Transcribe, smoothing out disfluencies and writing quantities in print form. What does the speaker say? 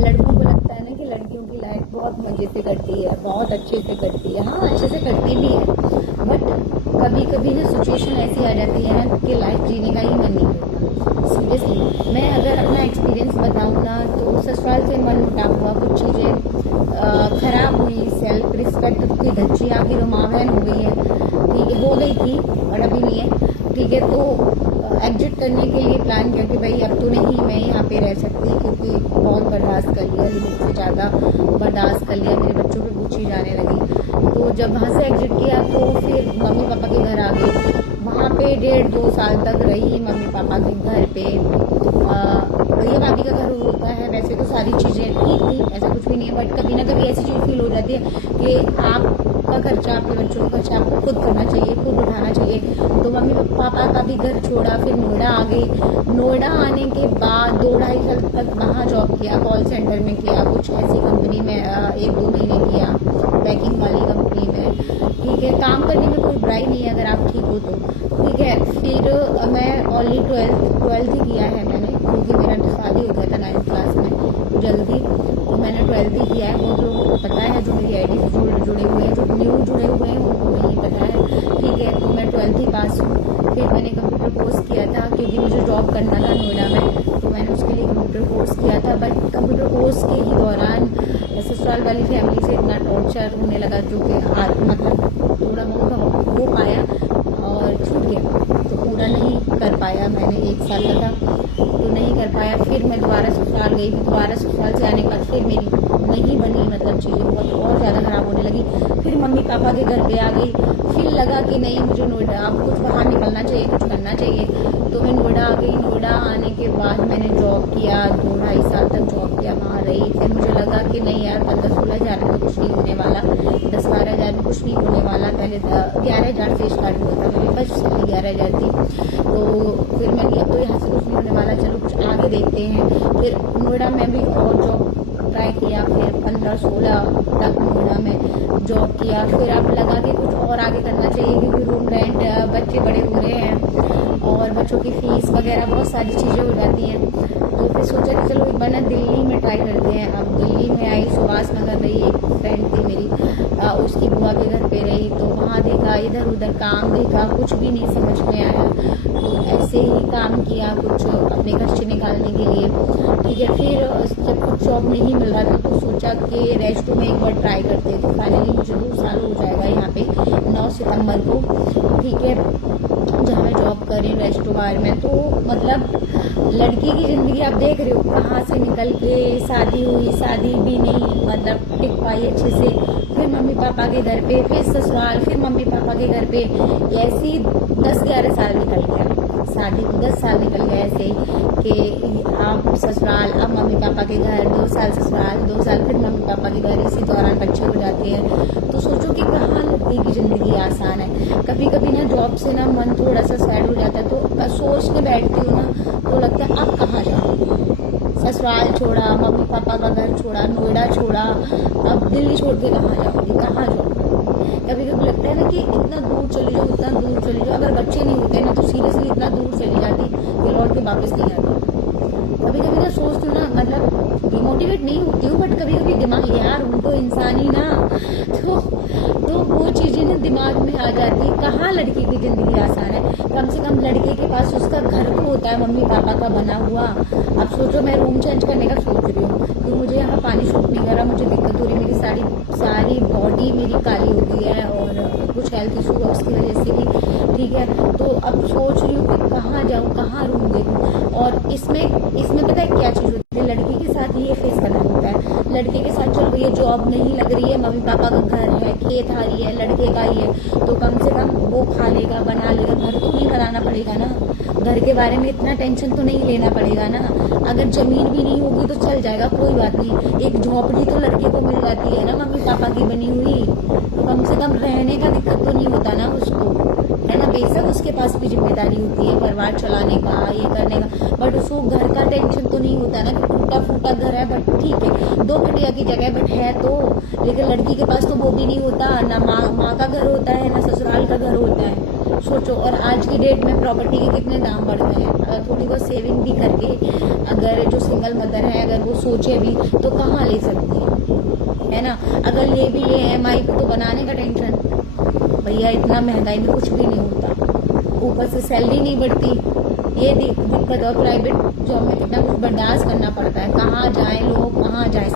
लड़कों को लगता है ना कि लड़कियों की लाइफ बहुत मजे से कटती है, बहुत अच्छे से कटती है। हाँ, अच्छे से कटती भी है, बट कभी कभी ना सिचुएशन ऐसी आ जाती है ना कि लाइफ जीने का ही मन नहीं करता। सीरियसली, मैं अगर अपना एक्सपीरियंस बताऊँ ना, तो ससुराल से मन मुटाव हुआ, कुछ चीज़ें खराब हुई, सेल्फ रिस्पेक्ट की धज्जियाँ की रोमावैन हो गई है, ठीक है, हो गई थी और अभी नहीं है, ठीक है। तो एग्जिट करने के लिए प्लान किया कि भाई अब तो नहीं मैं यहाँ पे रह सकती, क्योंकि बहुत बर्दाश्त कर लिया, लिमिट से ज़्यादा बर्दाश्त कर लिया, मेरे बच्चों पे पूछी जाने लगी। तो जब वहाँ से एग्जिट किया तो फिर मम्मी पापा के घर आ गई। वहाँ पे 1.5-2 साल तक रही मम्मी पापा के घर पे। भैया भाभी का घर होता है, वैसे तो सारी चीज़ें ठीक थी, ऐसा कुछ भी नहीं है, बट कभी ना कभी ऐसी चीज़ फील हो जाती है कि आपका खर्चा, आपके बच्चों का खर्चा आपको खुद करना चाहिए, खुद उठाना चाहिए। तो मम्मी पापा का भी घर छोड़ा, फिर नोएडा आ गई। नोएडा आने के बाद 2-2.5 साल तक वहाँ जॉब किया, कॉल सेंटर में किया, कुछ ऐसी कंपनी में 1-2 महीने किया, पैकिंग वाली कंपनी में, ठीक है। काम करने में कोई बुराई नहीं है अगर आप ठीक हो तो, ठीक है। फिर मैं ओनली 12th ही किया है मैंने, क्योंकि मेरा शादी हो गया था 9th क्लास में जल्दी, तो मैंने 12th ही किया है। बहुत लोगों को पता है, जो मेरी आईडी से जुड़े हुए हैं, जो न्यू जुड़े हुए हैं, उनको नहीं पता है, ठीक है। तो मैं 12th ही पास हूँ। फिर मैंने कंप्यूटर कोर्स किया था, क्योंकि मुझे जॉब करना था नोएडा में, तो मैंने उसके लिए कंप्यूटर कोर्स किया था। बट कंप्यूटर कोर्स के ही दौरान ससुराल वाली फैमिली से इतना टॉर्चर होने लगा, जो कि मतलब थोड़ा बहुत हो पाया और छूट गया, तो पूरा नहीं कर पाया मैंने। 1 साल का था तो नहीं कर पाया। फिर मैं दोबारा ससुराल गई, दोबारा ससुराल से आने के बाद फिर मेरी नहीं बनी, मतलब चीज़ें बहुत और ज़्यादा ख़राब होने लगी। फिर मम्मी पापा के घर पे आ गई, फिर लगा कि नहीं मुझे नोएडा अब कुछ बाहर निकलना चाहिए, कुछ करना चाहिए, तो मैं नोएडा आ गई। नोएडा आने के बाद मैंने जॉब किया, 2-2.5 साल तक जॉब किया, वहाँ रही। फिर मुझे लगा कि नहीं यार, 15-16 हज़ार में तो कुछ नहीं होने वाला, 10-12 हज़ार में कुछ नहीं होने वाला। पहले 11 हज़ार से स्टार्ट हुआ था, मेरी फर्स्ट सैलरी 11 हज़ार थी। तो फिर मैंने अब तो यहाँ से कुछ नहीं होने वाला, चलो कुछ आगे देखते हैं। फिर नोएडा में भी और जॉब ट्राई किया, फिर 15-16 तक नोएडा में जॉब किया। फिर अब लगा कि कुछ और आगे करना चाहिए, क्योंकि रूम रेंट, बच्चे बड़े हो रहे हैं और बच्चों की फीस वगैरह बहुत सारी चीज़ें हो जाती हैं। तो फिर सोचा कि चलो एक बार ना दिल्ली में ट्राई करते हैं। अब दिल्ली में आई, सुभाष नगर रही, एक फ्रेंड थी मेरी, उसकी बुआ के घर पे रही, तो वहाँ देखा, इधर उधर काम देखा, कुछ भी नहीं समझ में आया, तो ऐसे ही काम किया कुछ अपने खर्चे निकालने के लिए, ठीक है। फिर जब कुछ जॉब नहीं मिल रहा था तो सोचा कि रेस्टो में एक बार ट्राई करते। तो फाइनली मुझे 2 साल हो जाएगा यहाँ पे 9 सितंबर को, ठीक है, जहाँ मैं जॉब कर रही हूँ रेस्टो बार में। तो मतलब लड़की की ज़िंदगी आप देख रहे हो, कहाँ से निकल के शादी हुई, शादी भी नहीं मतलब टिक पाई अच्छे से, फिर मम्मी पापा के घर पे, फिर ससुराल, फिर मम्मी पापा के घर पे, ऐसे ही 10-11 साल निकल गया। शादी को 10 साल निकल गया ऐसे ही कि आप ससुराल, अब मम्मी पापा के घर, 2 साल ससुराल, 2 साल फिर मम्मी पापा के घर, इसी दौरान बच्चे हो जाते हैं। तो सोचो कि कहाँ लड़की की ज़िंदगी आसान है। कभी कभी ना जॉब से ना मन थोड़ा सा सैड हो जाता है, तो सोच के बैठती हूँ ना, तो लगता है अब कहाँ जाऊँ। ससुराल छोड़ा, मम्मी पापा का घर छोड़ा, नोएडा छोड़ा, अब दिल्ली छोड़ के कहाँ जाऊँगी, कहाँ जाऊँगी। कभी कभी लगता है ना कि इतना दूर चली जाओ, इतना दूर चली जाओ। अगर बच्चे नहीं होते ना तो सीरियसली इतना दूर चली जाती कि लौट के वापस नहीं आती। कभी कभी ना सोचती हूँ ना, मतलब डिमोटिवेट नहीं होती हूँ, बट कभी कभी दिमाग, यार हूँ तो इंसान ही ना, तो वो चीज़ें ना दिमाग में आ जाती है। कहाँ लड़की की ज़िंदगी आसान है, कम से कम लड़के के पास उसका घर तो होता है, मम्मी पापा का बना हुआ। अब सोचो मैं रूम चेंज करने का सोच रही हूँ, क्योंकि मुझे यहाँ पानी सूट नहीं कर रहा, मुझे दिक्कत हो रही, मेरी सारी बॉडी मेरी काली हो गई है और कुछ हेल्थ इशू है उसकी वजह से भी, ठीक है। तो अब सोच रही हूँ कि कहाँ जाऊँ, कहाँ रूम देखूँ। और इसमें पता है क्या चीज़ होती है, लड़की के साथ ये फेस करना होता है। लड़के के साथ चलो ये जॉब नहीं लग रही है, मम्मी पापा का घर है, खेत हारी है, लड़के का ही है, तो कम से कम वो खा लेगा, बना लेगा, घर तो नहीं बनाना पड़ेगा ना, घर के बारे में इतना टेंशन तो नहीं लेना पड़ेगा ना। अगर ज़मीन भी नहीं होगी तो चल जाएगा, कोई बात नहीं, एक झोपड़ी तो लड़के को मिल जाती है ना मम्मी पापा की बनी हुई, तो कम से कम रहने का दिक्कत तो नहीं होता ना उसको, है ना। बेशक उसके पास भी जिम्मेदारी होती है परिवार चलाने का, ये करने का, बट उसको घर का टेंशन तो नहीं होता ना कि टूटा फूटा घर है, बट ठीक है 2 खटिया की जगह बट है तो। लेकिन लड़की के पास तो वो भी नहीं होता ना, माँ का घर होता है ना ससुराल का घर होता है, सोचो, और आज की डेट में प्रॉपर्टी के कितने दाम बढ़ गए हैं। अगर थोड़ी बहुत सेविंग भी करके अगर जो सिंगल मदर है अगर वो सोचे भी तो कहाँ ले सकती है ना। अगर ले भी ले EMI पे तो बनाने का टेंशन, भैया इतना महंगाई में कुछ भी नहीं होता, ऊपर से सैलरी नहीं बढ़ती, ये दिक्कत। और प्राइवेट जॉब में कितना कुछ बर्दाश्त करना पड़ता है, कहाँ जाए लोग, कहाँ जाए।